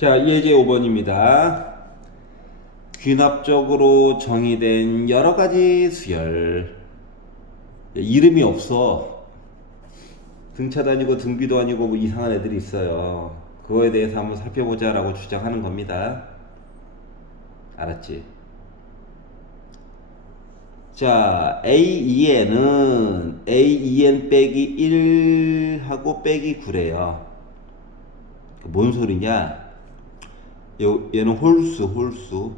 자, 예제 5번입니다. 귀납적으로 정의된 여러 가지 수열. 이름이 없어. 등차도 아니고 등비도 아니고 뭐 이상한 애들이 있어요. 그거에 대해서 한번 살펴보자라고 주장하는 겁니다. 알았지? 자, A2N은 A2N 빼기 1하고 빼기 9래요. 뭔 소리냐? 얘는 홀수,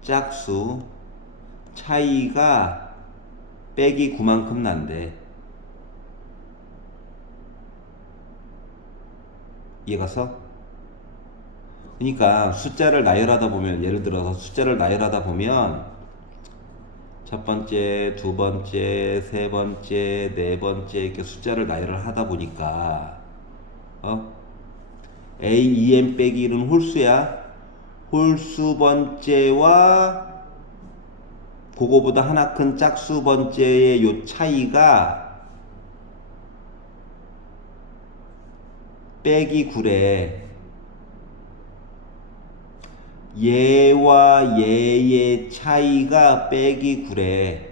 짝수, 차이가 빼기 9만큼 난대. 이해갔어? 그러니까 숫자를 나열하다 보면, 예를 들어서 숫자를 나열하다 보면 첫 번째, 두 번째, 세 번째, 네 번째 이렇게 숫자를 나열을 하다 보니까 A, 2n 빼기 1은 홀수야. 홀수 번째와 그거보다 하나 큰 짝수 번째의 요 차이가 빼기 9래. 얘와 얘의 차이가 빼기 9래.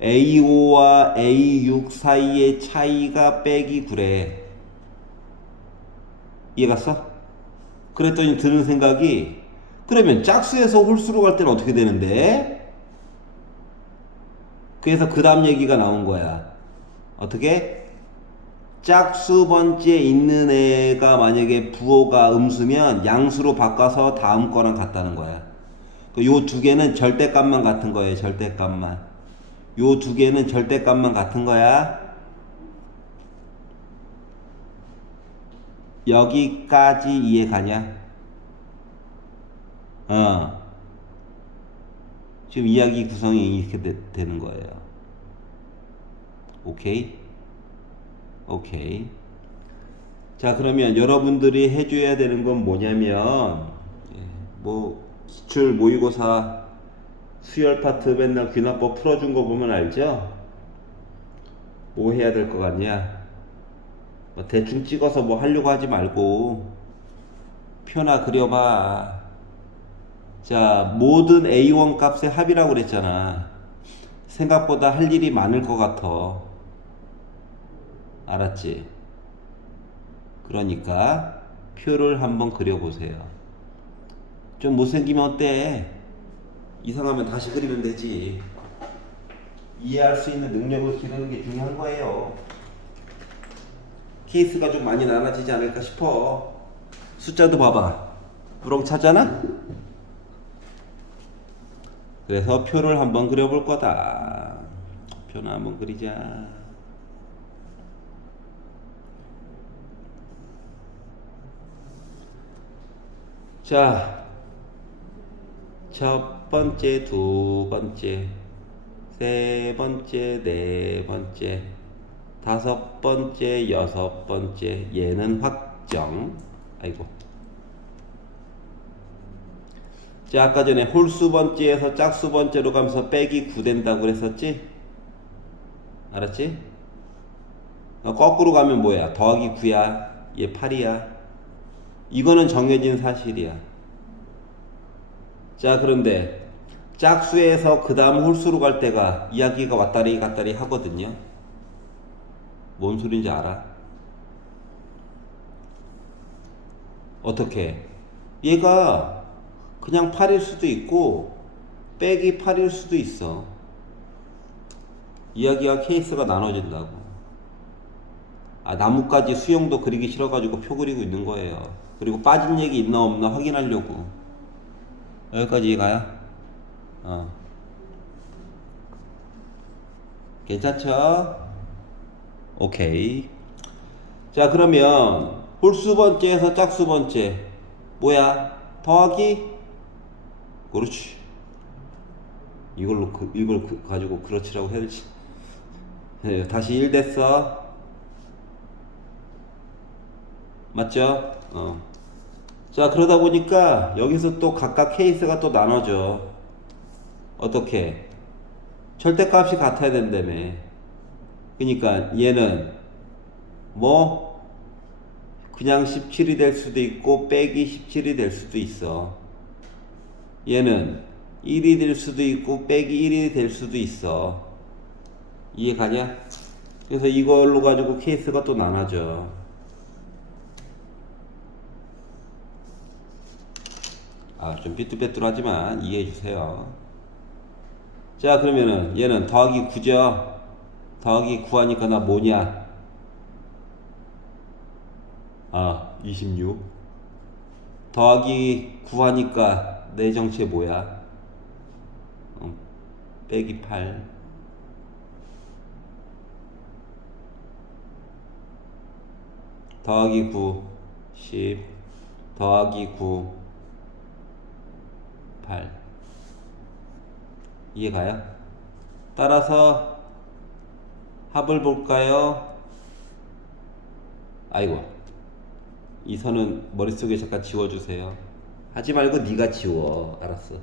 A5와 A6 사이의 차이가 빼기 9래. 이해갔어? 그랬더니 드는 생각이, 그러면 짝수에서 홀수로 갈 때는 어떻게 되는데? 그래서 그 다음 얘기가 나온 거야. 어떻게? 짝수 번째에 있는 애가 만약에 부호가 음수면 양수로 바꿔서 다음 거랑 같다는 거야. 요 두 개는 절대값만 같은 거예요. 절대값만. 요 두 개는 절대값만 같은 거야. 여기까지 이해가냐? 지금 이야기 구성이 이렇게 되는 거예요. 오케이? 오케이. 자, 그러면 여러분들이 해줘야 되는 건 뭐냐면, 뭐 기출 모의고사 수열 파트 맨날 귀납법 풀어준 거 보면 알죠? 뭐 해야 될 것 같냐? 뭐 대충 찍어서 뭐 하려고 하지 말고 표나 그려봐. 자, 모든 A1 값의 합이라고 그랬잖아. 생각보다 할 일이 많을 것 같아. 알았지? 그러니까 표를 한번 그려보세요. 좀 못생기면 어때? 이상하면 다시 그리면 되지. 이해할 수 있는 능력을 기르는 게 중요한 거예요. 케이스가 좀 많이 나눠지지 않을까 싶어. 숫자도 봐봐. 우렁차잖아? 그래서 표를 한번 그려볼 거다. 표는 한번 그리자. 자, 첫 번째, 두 번째, 세 번째, 네 번째, 다섯 번째, 여섯 번째. 얘는 확정. 아이고. 자, 아까 전에 홀수 번째에서 짝수 번째로 가면서 빼기 9 된다고 그랬었지? 알았지? 거꾸로 가면 뭐야? 더하기 9야. 얘 8이야. 이거는 정해진 사실이야. 자, 그런데 짝수에서 그 다음 홀수로 갈 때가 이야기가 왔다리 갔다리 하거든요. 뭔 소린지 알아? 어떻게? 얘가 그냥 8일 수도 있고 빼기 8일 수도 있어. 이야기와 케이스가 나눠진다고. 나뭇가지 수영도 그리기 싫어가지고 표 그리고 있는 거예요. 그리고 빠진 얘기 있나 없나 확인하려고. 여기까지 이해가요? 괜찮죠? 오케이. 자, 그러면 홀수 번째에서 짝수 번째 뭐야? 더하기? 그렇지. 이걸 가지고 그렇지라고 해야지. 네, 다시 1 됐어. 맞죠? 자, 그러다 보니까 여기서 또 각각 케이스가 또 나눠져. 어떻게? 절대값이 같아야 된다며. 그러니까 얘는 뭐 그냥 17이 될 수도 있고 빼기 17이 될 수도 있어. 얘는 1이 될 수도 있고 빼기 1이 될 수도 있어. 이해가냐? 그래서 이걸로 가지고 케이스가 또 나눠져. 좀 삐뚤빼뚤하지만 이해해주세요. 자, 그러면은 얘는 더하기 9죠? 더하기 9 하니까 나 뭐냐? 26. 더하기 9 하니까 내 정체 뭐야? 빼기 8. 더하기 9, 10. 더하기 9, 8. 이해가요? 따라서 합을 볼까요? 아이고, 이 선은 머릿속에 잠깐 지워주세요. 하지 말고 네가 지워. 알았어.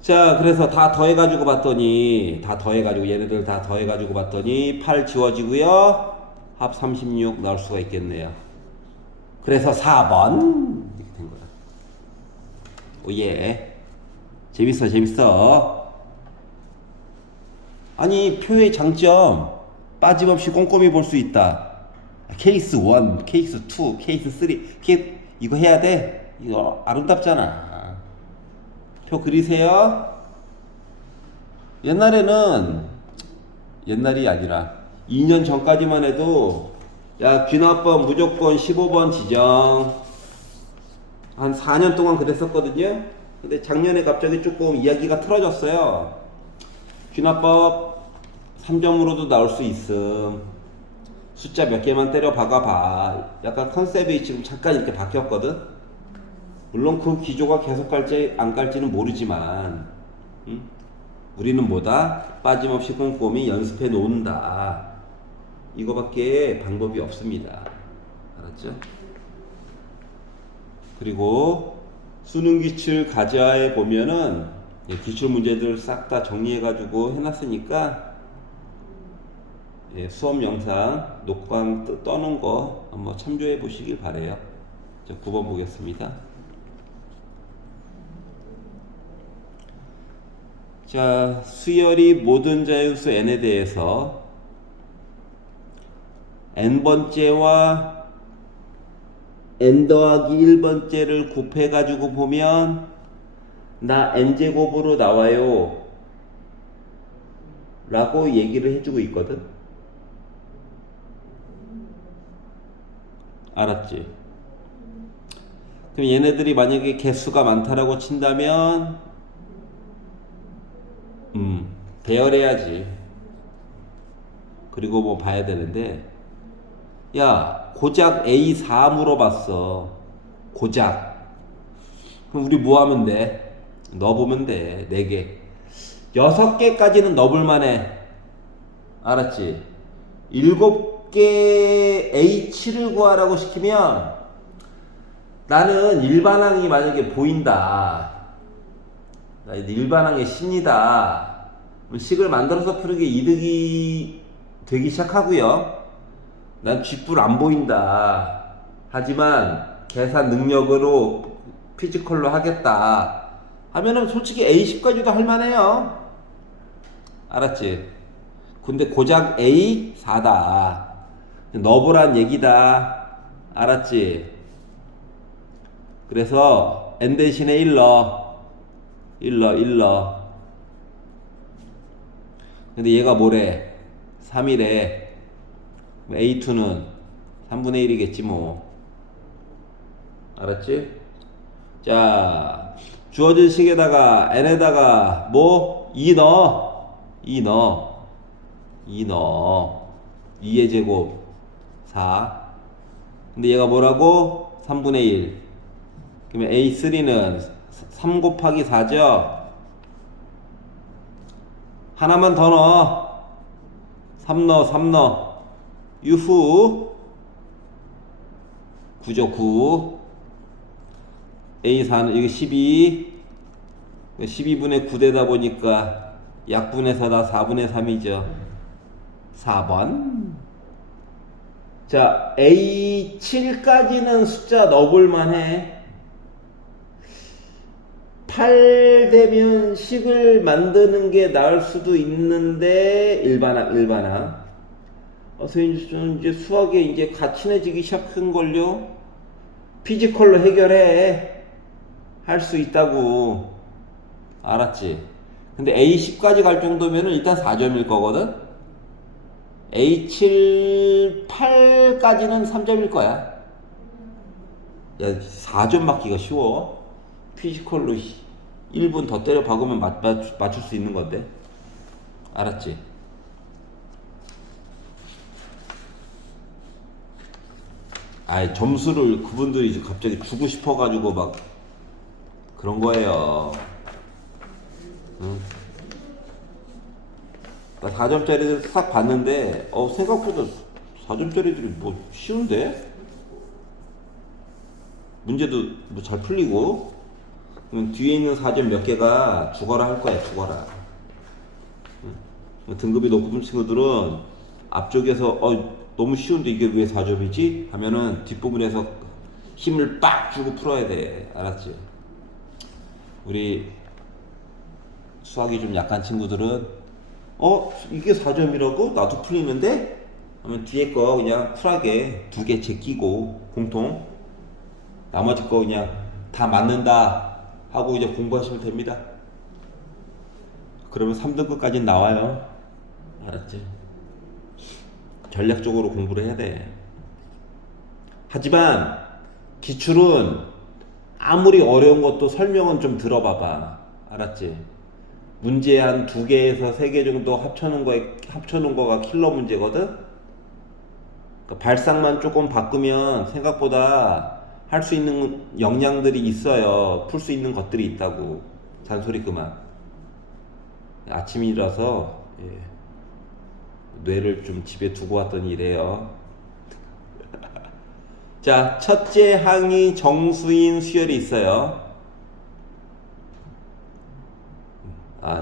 자, 그래서 다 더해가지고 봤더니 얘네들 다 더해가지고 봤더니 8 지워지고요. 합 36 나올 수가 있겠네요. 그래서 4번 이렇게 된 거야. 오예. 재밌어. 아니, 표의 장점 빠짐없이 꼼꼼히 볼 수 있다. 케이스 1, 케이스 2, 케이스 3 이거 해야 돼? 이거 아름답잖아. 표 그리세요. 옛날이 아니라 2년 전까지만 해도 야, 귀납번 무조건 15번 지정. 한 4년 동안 그랬었거든요. 근데 작년에 갑자기 조금 이야기가 틀어졌어요. 귀납법 3점으로도 나올 수 있음. 숫자 몇 개만 때려 박아봐. 약간 컨셉이 지금 잠깐 이렇게 바뀌었거든. 물론 그 기조가 계속 갈지 안 갈지는 모르지만, 우리는 뭐다? 빠짐없이 꼼꼼히 연습해 놓는다. 이거밖에 방법이 없습니다. 알았죠? 그리고 수능 기출 가자에 보면은 기출 문제들 싹 다 정리해 가지고 해놨으니까 수업 영상 녹광 떠놓은 거 한번 참조해 보시길 바래요. 자, 9번 보겠습니다. 자, 수열이 모든 자유수 n에 대해서 n번째와 n 더하기 1번째를 곱해가지고 보면 나 n제곱으로 나와요 라고 얘기를 해주고 있거든. 알았지? 그럼 얘네들이 만약에 개수가 많다라고 친다면 배열해야지. 그리고 뭐 봐야 되는데, 야, 고작 A4 물어봤어. 고작. 그럼 우리 뭐 하면 돼? 넣어보면 돼. 4개. 6개까지는 넣어볼만 해. 알았지? 7개 H7을 구하라고 시키면 나는 일반항이 만약에 보인다. 나 일반항의 신이다. 식을 만들어서 푸는 게 이득이 되기 시작하고요. 난 쥐뿔 안 보인다. 하지만 계산 능력으로 피지컬로 하겠다 하면은 솔직히 A10까지도 할만해요. 알았지? 근데 고작 A4다. 넣어보란 얘기다. 알았지? 그래서 N 대신에 1 넣어. 근데 얘가 뭐래? 3이래. A2는 3분의 1이겠지 뭐. 알았지? 자, 주어진 식에다가 n에다가 뭐? 2 넣어. 2의 제곱 4. 근데 얘가 뭐라고? 3분의 1. 그러면 A3는 3 곱하기 4죠? 하나만 더 넣어. 3 넣어. 유후. 9죠, 9. A4는, 이거 12. 12분의 9 되다 보니까 약분해서 다 4분의 3이죠. 4번. 자, A7까지는 숫자 넣어볼만 해. 8 되면 10을 만드는 게 나을 수도 있는데, 일반항. 선생님, 이제 수학에 이제 가친해지기 시작한걸요? 피지컬로 해결해. 할 수 있다고. 알았지? 근데 A10까지 갈 정도면은 일단 4점일 거거든? A7, 8까지는 3점일 거야. 야, 4점 맞기가 쉬워. 피지컬로 1분 더 때려 박으면 맞출 수 있는 건데. 알았지? 아이, 점수를 그분들이 이제 갑자기 주고 싶어가지고 막 그런 거예요. 응? 4점짜리들 싹 봤는데, 생각보다 4점짜리들이 뭐 쉬운데? 문제도 뭐 잘 풀리고, 그럼 뒤에 있는 4점 몇 개가 죽어라 할 거야, 죽어라. 응? 등급이 높은 친구들은 앞쪽에서, 너무 쉬운데 이게 왜 4점이지? 하면은 뒷부분에서 힘을 빡 주고 풀어야 돼. 알았지? 우리 수학이 좀 약한 친구들은 이게 4점이라고? 나도 풀리는데? 하면 뒤에 거 그냥 쿨하게 2개 제끼고 공통 나머지 거 그냥 다 맞는다 하고 이제 공부하시면 됩니다. 그러면 3등급까지 나와요. 알았지? 전략적으로 공부를 해야 돼. 하지만 기출은 아무리 어려운 것도 설명은 좀 들어봐봐. 알았지? 문제 한 2개에서 3개 정도 합쳐놓은 거가 킬러 문제거든? 그러니까 발상만 조금 바꾸면 생각보다 할 수 있는 역량들이 있어요. 풀 수 있는 것들이 있다고. 잔소리 그만. 아침이라서 뇌를 좀 집에 두고 왔더니 이래요. 자, 첫째 항이 정수인 수열이 있어요.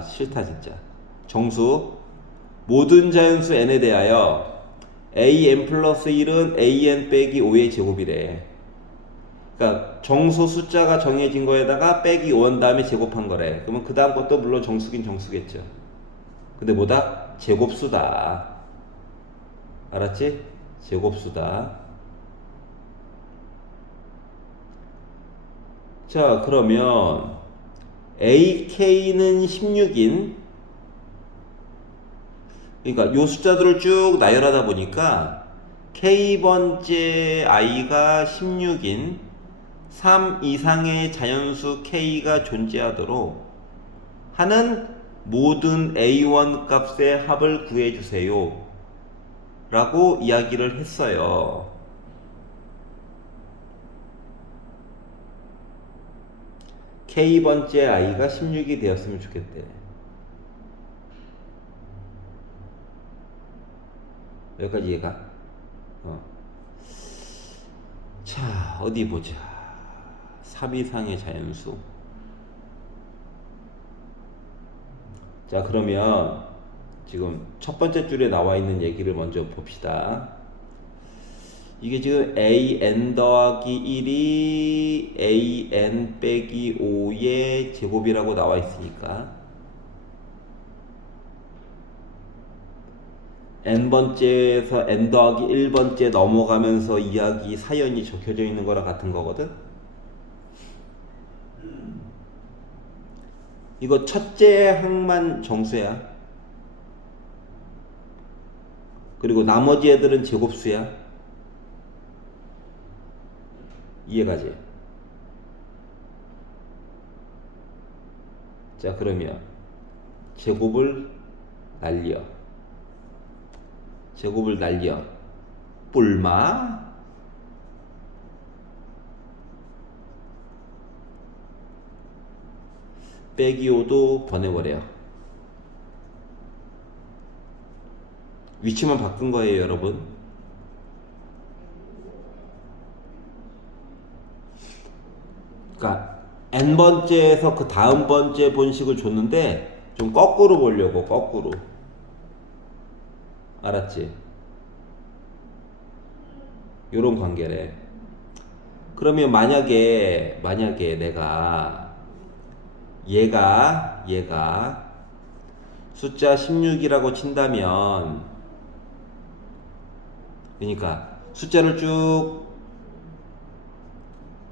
싫다 진짜. 정수. 모든 자연수 n에 대하여 an 플러스 1은 an 빼기 5의 제곱이래. 그러니까 정수 숫자가 정해진 거에다가 빼기 5한 다음에 제곱한 거래. 그러면 그 다음 것도 물론 정수긴 정수겠죠. 근데 뭐다? 제곱수다. 알았지? 제곱수다. 자, 그러면 AK는 16인, 그러니까 요 숫자들을 쭉 나열하다 보니까 K번째 I가 16인 3 이상의 자연수 K가 존재하도록 하는 모든 A1 값의 합을 구해주세요 라고 이야기를 했어요. K번째 I가 16이 되었으면 좋겠대. 여기까지 이해가? 자, 어디 보자. 3 이상의 자연수. 자, 그러면 지금 첫 번째 줄에 나와 있는 얘기를 먼저 봅시다. 이게 지금 an 더하기 1이 an 빼기 5의 제곱이라고 나와 있으니까 n번째에서 n 더하기 1번째 넘어가면서 이야기 사연이 적혀져 있는 거랑 같은 거거든. 이거 첫째 항만 정수야. 그리고 나머지 애들은 제곱수야. 이해가지? 자, 그러면 제곱을 날려. 뿔마 빼기 5도 보내버려. 위치만 바꾼 거예요, 여러분. 그러니까 n번째에서 그 다음 번째 본식을 줬는데 좀 거꾸로 보려고, 거꾸로. 알았지? 요런 관계래. 그러면 만약에 내가 얘가 숫자 16이라고 친다면, 그러니까 숫자를 쭉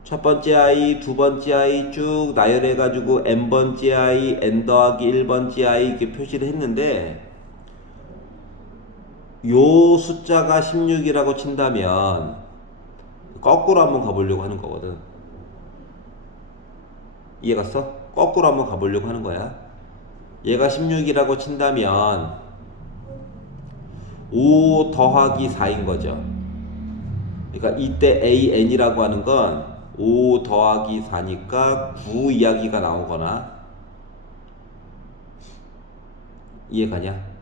첫 번째 i, 두 번째 i 쭉 나열해 가지고 n번째 i, n 더하기 1번째 i 이렇게 표시를 했는데, 요 숫자가 16이라고 친다면 거꾸로 한번 가보려고 하는 거거든. 이해갔어? 거꾸로 한번 가보려고 하는 거야. 얘가 16이라고 친다면 5 더하기 4인 거죠. 그러니까 이때 AN이라고 하는 건 5 더하기 4니까 9 이야기가 나오거나, 이해가냐?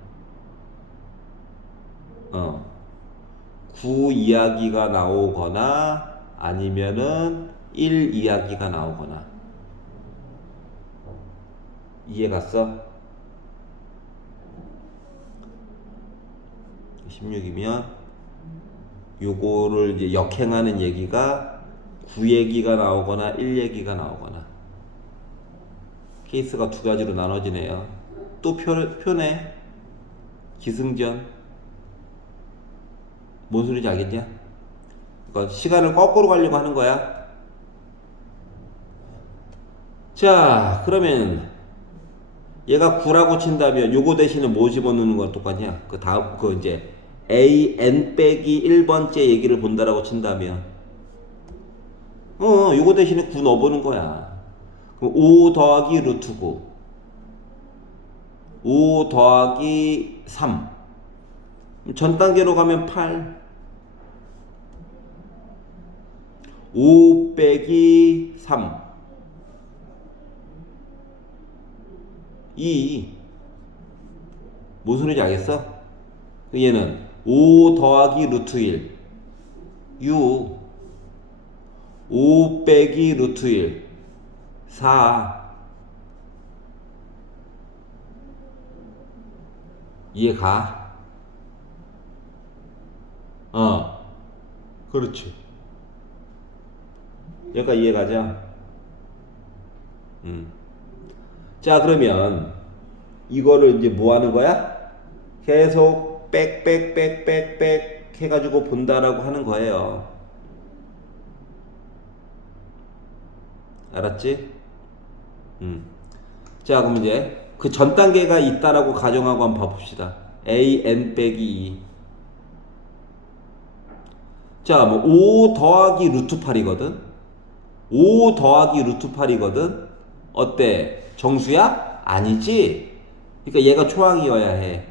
9 이야기가 나오거나 아니면은 1 이야기가 나오거나. 이해갔어? 16이면 요거를 이제 역행하는 얘기가 9 얘기가 나오거나 1 얘기가 나오거나. 케이스가 두 가지로 나눠지네요. 또 표네. 기승전. 뭔 소리인지 알겠냐? 그러니까 시간을 거꾸로 가려고 하는 거야. 자, 그러면 얘가 9라고 친다면 요거 대신에 뭐 집어넣는 건 똑같냐? 그 다음 이제 an 빼기 1번째 얘기를 본다라고 친다면 요거 대신에 9 넣어보는 거야. 그럼 5 더하기 루트 9, 5 더하기 3, 전 단계로 가면 8, 5 빼기 3, 2. 무슨 소리인지 알겠어? 얘는 5 더하기 루트 1, 6, 5 빼기 루트 1, 4. 이해가? 그렇지. 여기까지 이해가죠? 자, 그러면 이거를 이제 뭐 하는 거야? 계속 빽 해가지고 본다라고 하는 거예요. 알았지? 자, 그럼 이제 그 전 단계가 있다라고 가정하고 한번 봐봅시다. an 빼기 2. 자, 뭐 5 더하기 루트 8이거든? 5 더하기 루트 8이거든? 어때? 정수야? 아니지? 그러니까 얘가 초항이어야 해.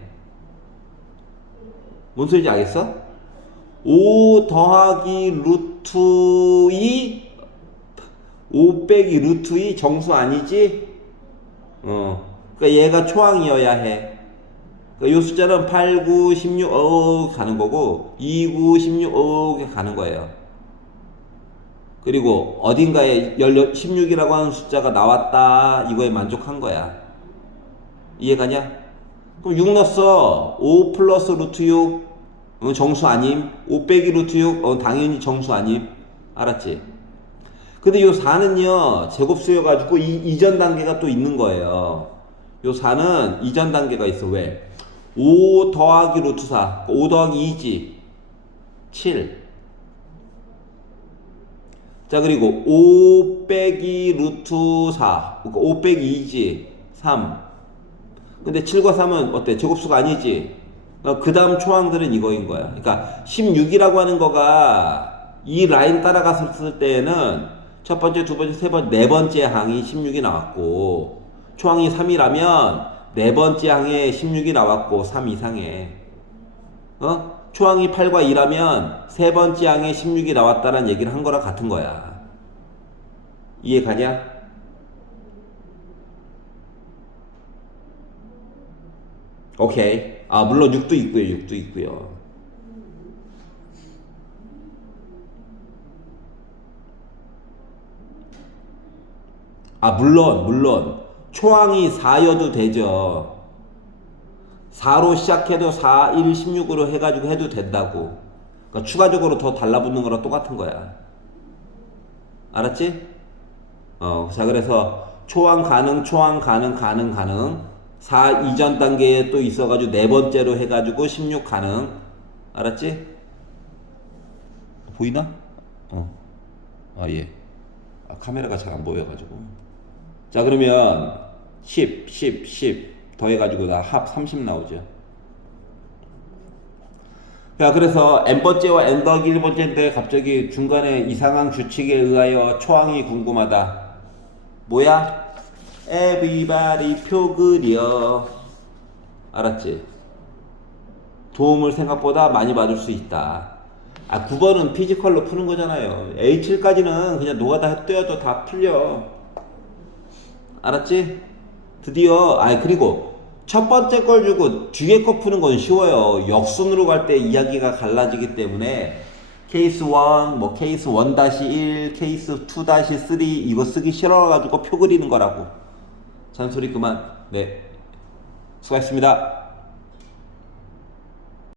뭔 소리인지 알겠어? 5 더하기 루트 2, 5 빼기 루트 2 정수 아니지? 그러니까 얘가 초항이어야 해. 그러니까 요 숫자는 8, 9, 16, 가는 거고 2, 9, 16, 가는 거예요. 그리고 어딘가에 16이라고 하는 숫자가 나왔다, 이거에 만족한 거야. 이해가냐? 그럼 6 넣었어. 5 플러스 루트 6 정수 아님? 5 빼기 루트 6 당연히 정수 아님? 알았지? 근데 요 4는요 제곱수여가지고 이전 단계가 또 있는 거예요. 요 4는 이전 단계가 있어. 왜? 5 더하기 루트 4, 5 더하기 2지 7. 자, 그리고 5 빼기 루트 4, 그러니까 5 빼기 2지 3. 근데 7과 3은 어때? 제곱수가 아니지? 그 다음 초항들은 이거인 거야. 그러니까 16이라고 하는 거가 이 라인 따라갔을 때에는 첫 번째, 두 번째, 세 번째, 네 번째 항이 16이 나왔고, 초항이 3이라면 네 번째 항에 16이 나왔고 3 이상에, 초항이 8과 2라면 세 번째 항에 16이 나왔다는 얘기를 한 거랑 같은 거야. 이해 가냐? 오케이. 물론 6도 있고요. 6도 있고요. 물론 초항이 4여도 되죠. 4로 시작해도 4, 1, 16으로 해가지고 해도 된다고. 그러니까 추가적으로 더 달라붙는 거랑 똑같은 거야. 알았지? 자, 그래서 초항 가능, 초항 가능, 가능, 가능. 4 이전 단계에 또 있어가지고 네 번째로 해가지고 16 가능. 알았지? 보이나? 예. 카메라가 잘 안 보여가지고. 자, 그러면 10 더해가지고 나 합 30 나오죠. 자, 그래서 n번째와 n 더하기 1번째인데 갑자기 중간에 이상한 규칙에 의하여 초항이 궁금하다. 뭐야? everybody 표 그려. 알았지? 도움을 생각보다 많이 받을 수 있다. 9번은 피지컬로 푸는 거잖아요. A7까지는 그냥 노가다 떼어도 다 풀려. 알았지? 드디어, 그리고 첫 번째 걸 주고 뒤에 거 푸는 건 쉬워요. 역순으로 갈 때 이야기가 갈라지기 때문에 케이스 1, 뭐 케이스 1-1, 케이스 2-3 이거 쓰기 싫어가지고 표 그리는 거라고. 잔소리 그만. 네. 수고하셨습니다.